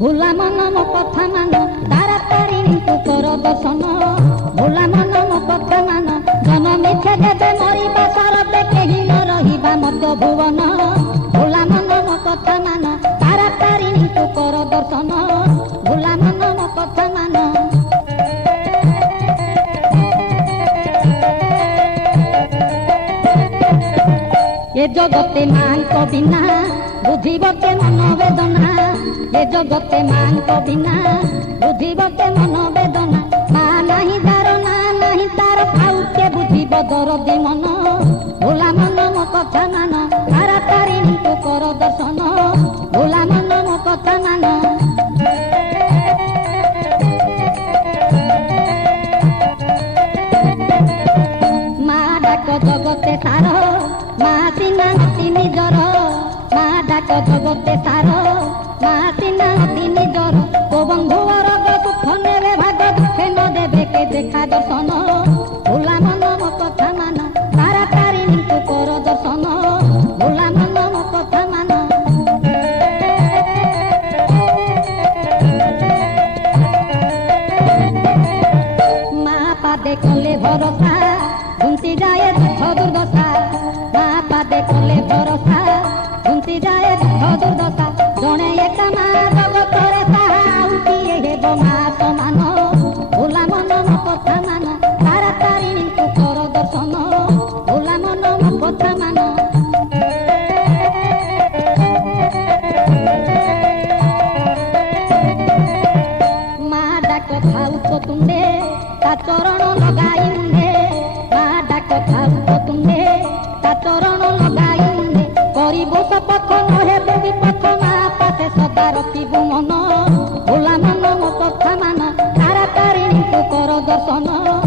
भोला मन मो कथा मान तारा तारिणी तू कर दर्शन भोला मन मो कथा मान जन मिथ्या देवे मरिबा सरबे केहि न रहिबा मध्य भुवन भोला मन मो कथा मान तारा तारिणी तू कर दर्शन भोला मन मो कथा मान ये जगते मान को बिना बुझिब के मन वेदना ये जगते मान को बिना बुझिब के मन वेदना मा नहीं तार ना नहीं तार खाऊ के बुझिब दरदी मन भोला मन मो कथा मान तारा तारिणी तू कर दर्शन भोला मन मो कथा मान मा डाक जगते सार मा सिना नती निजर मा डाक जगते सार मा सिना नती निजर तो बंधुवर दुख नेबे भाग दुखे न देवे के देखा दर्शन भोला मन मो कथा मान तारा तारिणी तू कर दर्शन भोला मन मो कथा मान मा पादे कले भरोसा घुंसी जाए दुख दुर्दशा मा पादे कले भरोसा घुंसी जाए दुख दुर्दशा जणे एका मा जगतरे ताहा आउ किए हेब मा समान भोला मन मो कथा मान तारा तारिणी तू कर दर्शन भोला मन मो कथा मान मा डाक खाऊ तो तुंडे ता चरण लगाई मुंडे मा डाक खाऊ तो तुंडे ता चरण लगाई मुंडे करिबो शपथ न हेबे विपथ मा पासे सदा रखिबु मन भोला मन मो कथा मान तारा तारिणी तू कर दर्शन।